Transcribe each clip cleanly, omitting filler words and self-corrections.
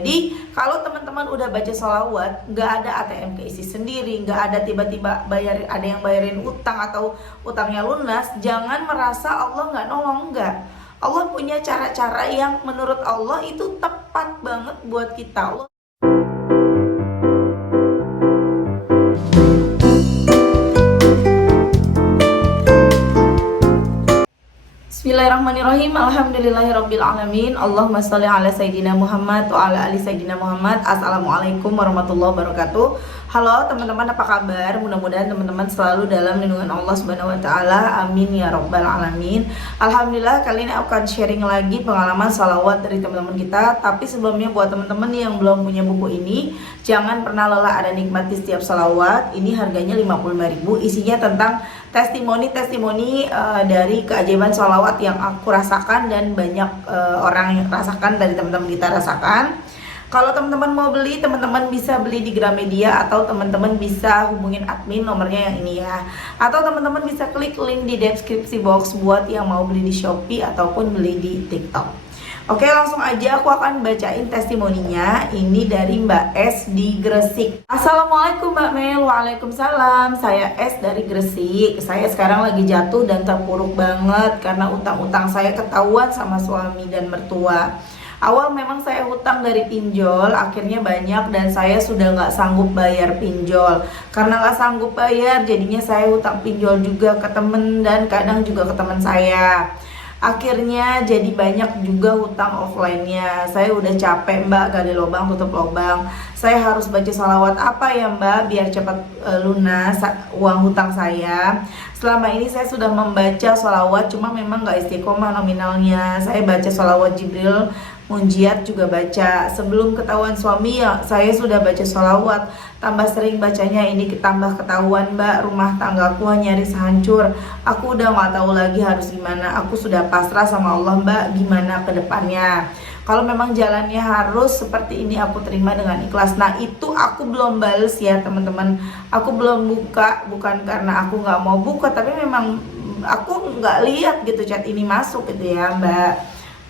Jadi kalau teman-teman udah baca sholawat, nggak ada ATM keisi sendiri, nggak ada tiba-tiba ada yang bayarin utang atau utangnya lunas, jangan merasa Allah nggak nolong, nggak. Allah punya cara-cara yang menurut Allah itu tepat banget buat kita. Bismillahirrahmanirrahim. Alhamdulillahirrabbilalamin. Allahumma sholli ala Sayyidina Muhammad wa ala ali Sayyidina Muhammad. Assalamualaikum warahmatullahi wabarakatuh. Halo teman-teman, apa kabar? Mudah-mudahan teman-teman selalu dalam lindungan Allah Subhanahu wa taala. Amin ya rabbal alamin. Alhamdulillah, kali ini aku akan sharing lagi pengalaman sholawat dari teman-teman kita. Tapi sebelumnya buat teman-teman yang belum punya buku ini, jangan pernah lelah ada nikmati setiap sholawat. Ini harganya 55.000. Isinya tentang testimoni dari keajaiban sholawat yang aku rasakan dan banyak orang yang rasakan, dari teman-teman kita rasakan. Kalau teman-teman mau beli, teman-teman bisa beli di Gramedia atau teman-teman bisa hubungin admin, nomornya yang ini ya. Atau teman-teman bisa klik link di deskripsi box buat yang mau beli di Shopee ataupun beli di TikTok. Oke, langsung aja aku akan bacain testimoninya. Ini dari Mbak S di Gresik. Assalamualaikum Mbak Mel. Waalaikumsalam. Saya S dari Gresik. Saya sekarang lagi jatuh dan terpuruk banget karena utang-utang saya ketahuan sama suami dan mertua. Awal memang saya hutang dari pinjol, akhirnya banyak dan saya sudah nggak sanggup bayar pinjol. Karena nggak sanggup bayar, jadinya saya hutang pinjol juga ke temen dan kadang juga ke teman saya. Akhirnya jadi banyak juga hutang offline-nya. Saya udah capek Mbak, gali lubang tutup lubang. Saya harus baca salawat apa ya Mbak biar cepat lunas uang hutang saya. Selama ini saya sudah membaca salawat, cuma memang gak istiqomah nominalnya. Saya baca salawat Jibril, munjiat juga baca. Sebelum ketahuan suami ya saya sudah baca salawat. Tambah sering bacanya ini tambah ketahuan Mbak, rumah tanggaku nyaris hancur. Aku udah gak tahu lagi harus gimana. Aku sudah pasrah sama Allah Mbak, gimana ke depannya. Kalau memang jalannya harus seperti ini, aku terima dengan ikhlas. Nah itu aku belum bales ya teman-teman. Aku belum buka, bukan karena aku gak mau buka, tapi memang aku gak lihat gitu chat ini masuk gitu ya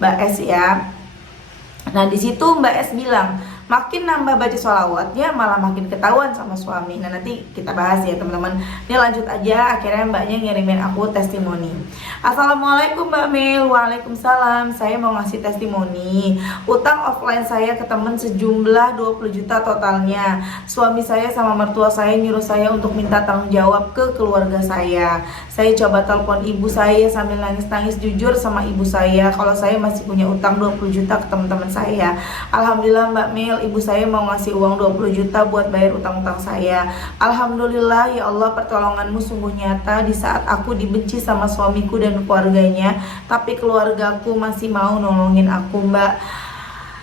Mbak S ya. Nah di situ Mbak S bilang, makin nambah baca sholawatnya malah makin ketahuan sama suami. Nah nanti kita bahas ya teman-teman. Ini lanjut aja, akhirnya mbaknya ngirimin aku testimoni. Assalamualaikum Mbak Mel. Waalaikumsalam. Saya mau ngasih testimoni. Utang offline saya ke temen sejumlah 20 juta totalnya. Suami saya sama mertua saya nyuruh saya untuk minta tanggung jawab ke keluarga saya. Saya coba telepon ibu saya sambil nangis-nangis jujur sama ibu saya kalau saya masih punya utang 20 juta ke teman-teman saya. Alhamdulillah Mbak Mel, ibu saya mau ngasih uang 20 juta buat bayar utang-utang saya. Alhamdulillah ya Allah, pertolonganmu sungguh nyata di saat aku dibenci sama suamiku dan keluarganya, tapi keluargaku masih mau nolongin aku Mbak.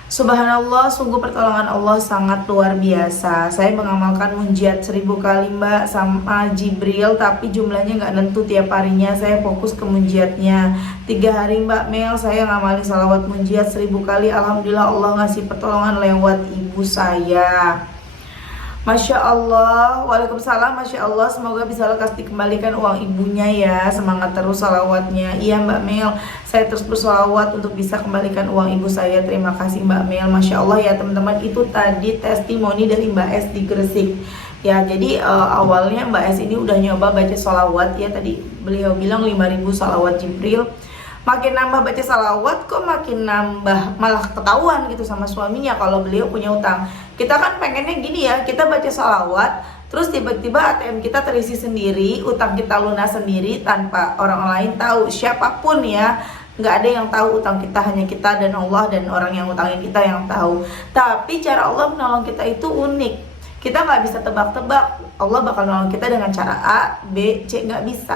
Subhanallah, sungguh pertolongan Allah sangat luar biasa. Saya mengamalkan munjiat 1000 kali Mbak sama Jibril, tapi jumlahnya nggak nentu tiap harinya. Saya fokus ke munjiatnya 3 hari Mbak Mel, saya ngamali salawat munjiat 1000 kali. Alhamdulillah Allah ngasih pertolongan lewat ibu saya. Masya Allah. Waalaikumsalam. Masya Allah, semoga bisa lekas dikembalikan uang ibunya ya. Semangat terus salawatnya. Iya Mbak Mel, saya terus bersalawat untuk bisa kembalikan uang ibu saya. Terima kasih Mbak Mel. Masya Allah ya teman-teman, itu tadi testimoni dari Mbak S di Gresik. Ya jadi awalnya Mbak S ini udah nyoba baca salawat ya. Tadi beliau bilang 5.000 salawat Jibril. Makin nambah baca salawat kok makin nambah malah ketahuan gitu sama suaminya kalau beliau punya utang. Kita kan pengennya gini ya, kita baca salawat terus tiba-tiba ATM kita terisi sendiri, utang kita lunas sendiri tanpa orang lain tahu, siapapun ya. Nggak ada yang tahu utang kita, hanya kita dan Allah dan orang yang utangin kita yang tahu. Tapi cara Allah menolong kita itu unik. Kita nggak bisa tebak-tebak Allah bakal menolong kita dengan cara A, B, C, nggak bisa.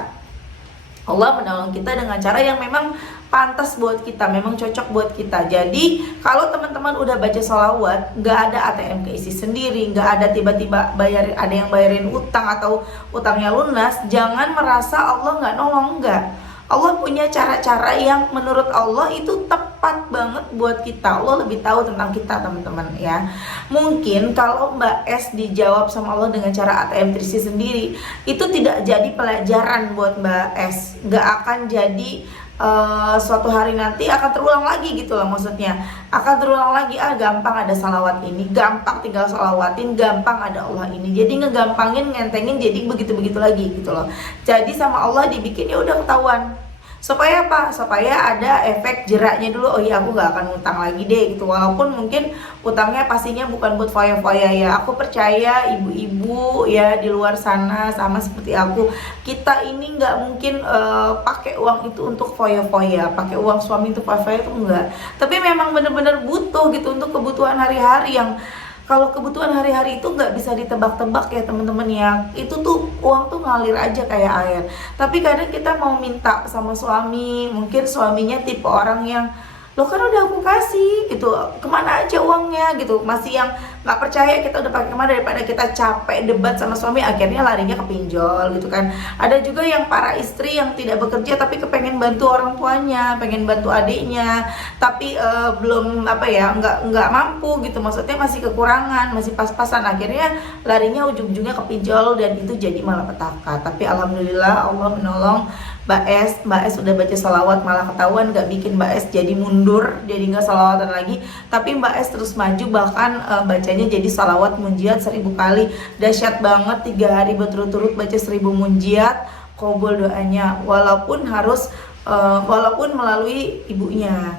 Allah menolong kita dengan cara yang memang pantas buat kita, memang cocok buat kita. Jadi kalau teman-teman udah baca sholawat, nggak ada ATM keisi sendiri, nggak ada tiba-tiba ada yang bayarin utang atau utangnya lunas, jangan merasa Allah nggak nolong, nggak. Allah punya cara-cara yang menurut Allah itu tepat banget buat kita. Allah lebih tahu tentang kita teman-teman ya. Mungkin kalau Mbak S dijawab sama Allah dengan cara ATM terisi sendiri, itu tidak jadi pelajaran buat Mbak S. Gak akan jadi suatu hari nanti akan terulang lagi gitu loh, maksudnya akan terulang lagi. Gampang ada salawat ini, gampang tinggal salawatin, gampang ada Allah ini, jadi ngegampangin, ngentengin, jadi begitu-begitu lagi gitu loh. Jadi sama Allah dibikin ya udah ketahuan. Supaya apa? Supaya ada efek jeraknya dulu. Oh iya, aku gak akan utang lagi deh gitu. Walaupun mungkin utangnya pastinya bukan buat foya-foya ya. Aku percaya ibu-ibu ya di luar sana sama seperti aku, kita ini nggak mungkin pakai uang itu untuk foya-foya, pakai uang suami untuk foya-foya itu enggak. Tapi memang bener-bener butuh gitu untuk kebutuhan hari-hari, yang kalau kebutuhan hari-hari itu nggak bisa ditebak-tebak ya teman-teman ya. Itu tuh uang tuh ngalir aja kayak air. Tapi kadang kita mau minta sama suami, mungkin suaminya tipe orang yang, lo kan udah aku kasih gitu, kemana aja uangnya gitu, masih yang nggak percaya kita udah pakai kemana, daripada kita capek debat sama suami akhirnya larinya ke pinjol gitu kan. Ada juga yang para istri yang tidak bekerja tapi kepengen bantu orang tuanya, pengen bantu adiknya, tapi belum apa ya, nggak mampu gitu, maksudnya masih kekurangan, masih pas-pasan, akhirnya larinya ujung-ujungnya ke pinjol, dan itu jadi malapetaka. Tapi alhamdulillah Allah menolong Mbak S udah baca salawat malah ketahuan, gak bikin Mbak S jadi mundur, jadi gak salawatan lagi, tapi Mbak S terus maju, bahkan bacanya jadi salawat munjiat 1000 kali. Dahsyat banget, 3 hari berturut-turut baca 1000 munjiat, kabul doanya. Walaupun harus walaupun melalui ibunya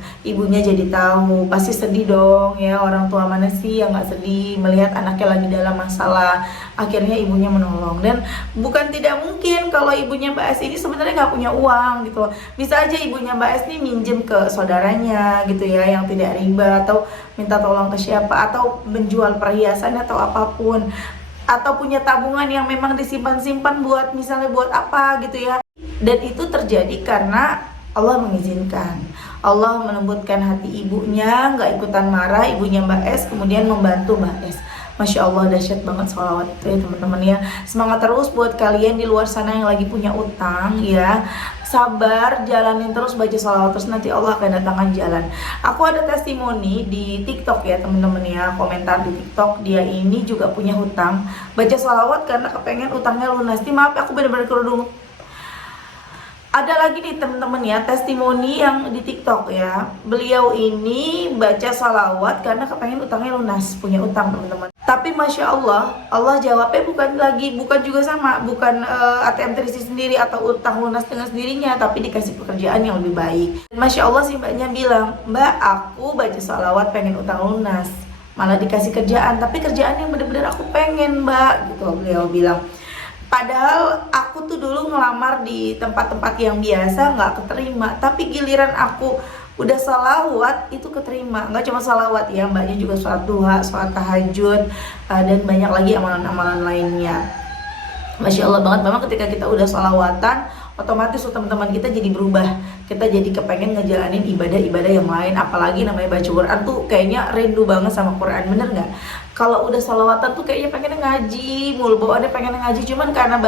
jadi tahu, pasti sedih dong ya. Orang tua mana sih yang nggak sedih melihat anaknya lagi dalam masalah. Akhirnya ibunya menolong, dan bukan tidak mungkin kalau ibunya Mbak S ini sebenarnya nggak punya uang gitu. Bisa aja ibunya Mbak S ini minjem ke saudaranya gitu ya, yang tidak riba, atau minta tolong ke siapa, atau menjual perhiasan atau apapun, atau punya tabungan yang memang disimpan-simpan buat misalnya buat apa gitu ya. Dan itu terjadi karena Allah mengizinkan, Allah melembutkan hati ibunya, nggak ikutan marah ibunya Mbak S, kemudian membantu Mbak S. Masya Allah, dahsyat banget sholawat itu ya teman-teman ya. Semangat terus buat kalian di luar sana yang lagi punya utang ya. Sabar, jalanin terus baca sholawat terus, nanti Allah akan datangkan jalan. Aku ada testimoni di TikTok ya teman-teman ya, komentar di TikTok, dia ini juga punya hutang, baca sholawat karena kepengen utangnya lunas. Maaf, aku bener-bener kerudung. Ada lagi nih teman-teman ya, testimoni yang di TikTok ya. Beliau ini baca salawat karena kepengen utangnya lunas, punya utang teman-teman. Tapi Masya Allah, Allah jawabnya bukan juga sama, bukan ATM terisi sendiri atau utang lunas dengan sendirinya, tapi dikasih pekerjaan yang lebih baik. Masya Allah sih mbaknya bilang, Mbak aku baca salawat pengen utang lunas, malah dikasih kerjaan, tapi kerjaan yang bener-bener aku pengen Mbak gitu, beliau bilang. Padahal aku tuh dulu ngelamar di tempat-tempat yang biasa nggak keterima, tapi giliran aku udah salawat itu keterima. Nggak cuma salawat ya, mbaknya juga sholat duha, sholat tahajud, dan banyak lagi amalan-amalan lainnya. Masya Allah banget, memang ketika kita udah salawatan, otomatis teman-teman kita jadi berubah. Kita jadi kepengen ngejalanin ibadah-ibadah yang lain, apalagi namanya baca Quran tuh kayaknya rindu banget sama Quran, bener nggak? Kalau udah salawatan tuh kayaknya pengen ngaji mulu, bawaannya pengen ngaji, cuman karena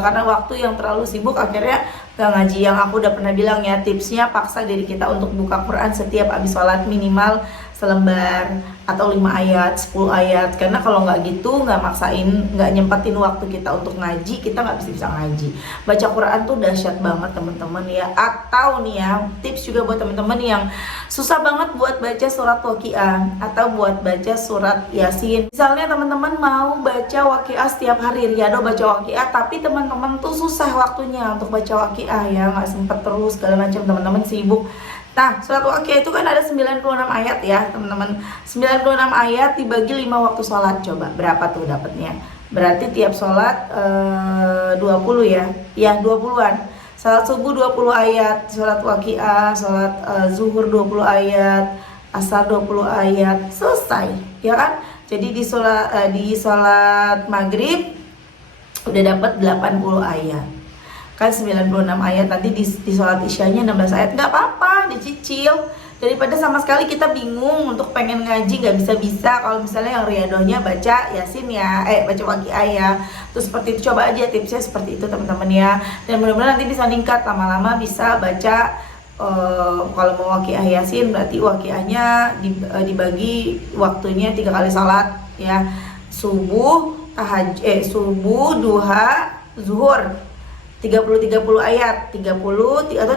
karena waktu yang terlalu sibuk akhirnya gak ngaji. Yang aku udah pernah bilang ya, tipsnya paksa diri kita untuk buka Quran setiap habis sholat, minimal selembar atau 5 ayat, 10 ayat. Karena kalau nggak gitu, nggak maksain, nggak nyempetin waktu kita untuk ngaji, kita nggak bisa ngaji. Baca Quran tuh dahsyat banget teman-teman ya. Atau nih ya, tips juga buat teman-teman yang susah banget buat baca surat Waqiah atau buat baca surat Yasin. Misalnya teman-teman mau baca Waqiah setiap hari, Riyado baca Waqiah, tapi teman-teman tuh susah waktunya untuk baca Waqiah ya, nggak sempet terus segala macam, teman-teman sibuk. Nah, surat Waqiah itu kan ada 96 ayat ya teman-teman. 96 ayat dibagi 5 waktu sholat. Coba berapa tuh dapatnya? Berarti tiap sholat 20 ya. Ya 20-an. Salat subuh 20 ayat, sholat Waqiah, sholat zuhur 20 ayat, asar 20 ayat, selesai ya kan. Jadi di sholat maghrib udah dapat 80 ayat. Kan 96 ayat, nanti di sholat isyanya 16 ayat, nggak apa-apa, dicicil. Daripada sama sekali kita bingung untuk pengen ngaji nggak bisa-bisa. Kalau misalnya yang riadohnya baca Yasin ya, baca Waqiah ya, terus seperti itu. Coba aja tipsnya seperti itu teman-teman ya. Dan mudah-mudahan nanti bisa meningkat, lama-lama bisa baca. Kalau mau Waqiah Yasin berarti Waqiahnya dibagi waktunya 3 kali salat ya, subuh, subuh, duha, zuhur. 30 ayat, 30 atau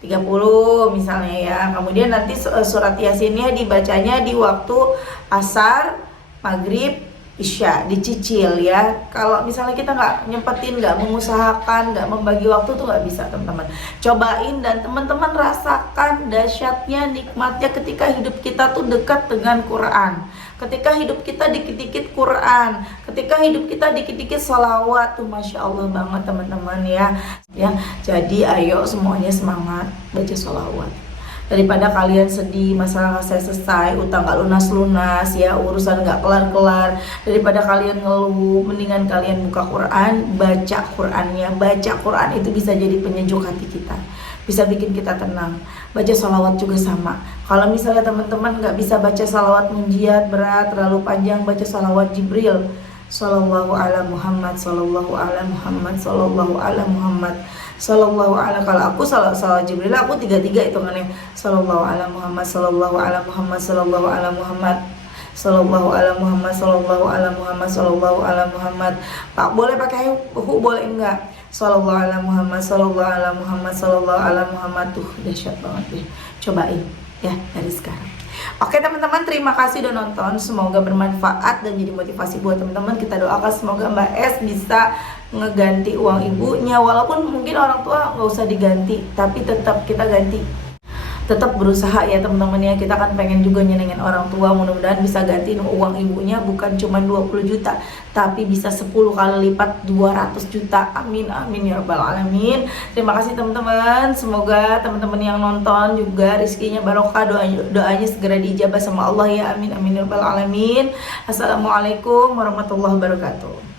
30 misalnya ya. Kemudian nanti surat Yasinnya dibacanya di waktu asar, maghrib, isya, dicicil ya. Kalau misalnya kita nggak nyempetin, nggak mengusahakan, nggak membagi waktu tuh nggak bisa teman-teman. Cobain dan teman-teman rasakan dahsyatnya, nikmatnya ketika hidup kita tuh dekat dengan Quran. Ketika hidup kita dikit-dikit Quran, ketika hidup kita dikit-dikit sholawat tuh Masya Allah banget teman-teman ya. Jadi ayo semuanya semangat baca sholawat. Daripada kalian sedih masalah nggak selesai, utang nggak lunas-lunas ya, urusan nggak kelar-kelar, daripada kalian ngeluh, mendingan kalian buka Quran, baca Qurannya. Baca Quran itu bisa jadi penyejuk hati kita, bisa bikin kita tenang. Baca sholawat juga sama. Kalau misalnya teman-teman nggak bisa baca sholawat munjiat berat, terlalu panjang, baca sholawat Jibril, Sallallahu ala Muhammad, Sallallahu ala Muhammad, Sallallahu ala Muhammad, Sallallahu ala. Kalau aku salawat Jibril aku 33 hitungannya. Sallallahu ala Muhammad, Sallallahu ala Muhammad, Sallallahu ala Muhammad, Sallallahu ala Muhammad, Sallallahu ala Muhammad, Sallallahu ala Muhammad. Pak boleh pakai hu, boleh enggak? Sallallahu ala Muhammad, Sallallahu ala Muhammad, Sallallahu ala Muhammad. Tuh dahsyat banget deh. Cobain ya dari sekarang. Oke teman-teman, terima kasih udah nonton. Semoga bermanfaat dan jadi motivasi buat teman-teman. Kita doakan semoga Mbak S bisa ngeganti uang ibunya. Walaupun mungkin orang tua nggak usah diganti, tapi tetap kita ganti. Tetap berusaha ya teman-teman ya. Kita kan pengen juga nyenengin orang tua. Mudah-mudahan bisa ganti uang ibunya bukan cuma 20 juta, tapi bisa 10 kali lipat 200 juta. Amin amin ya rabbal alamin. Terima kasih teman-teman. Semoga teman-teman yang nonton juga rezekinya barokah, doanya segera diijabah sama Allah ya. Amin amin ya rabbal alamin. Assalamualaikum warahmatullahi wabarakatuh.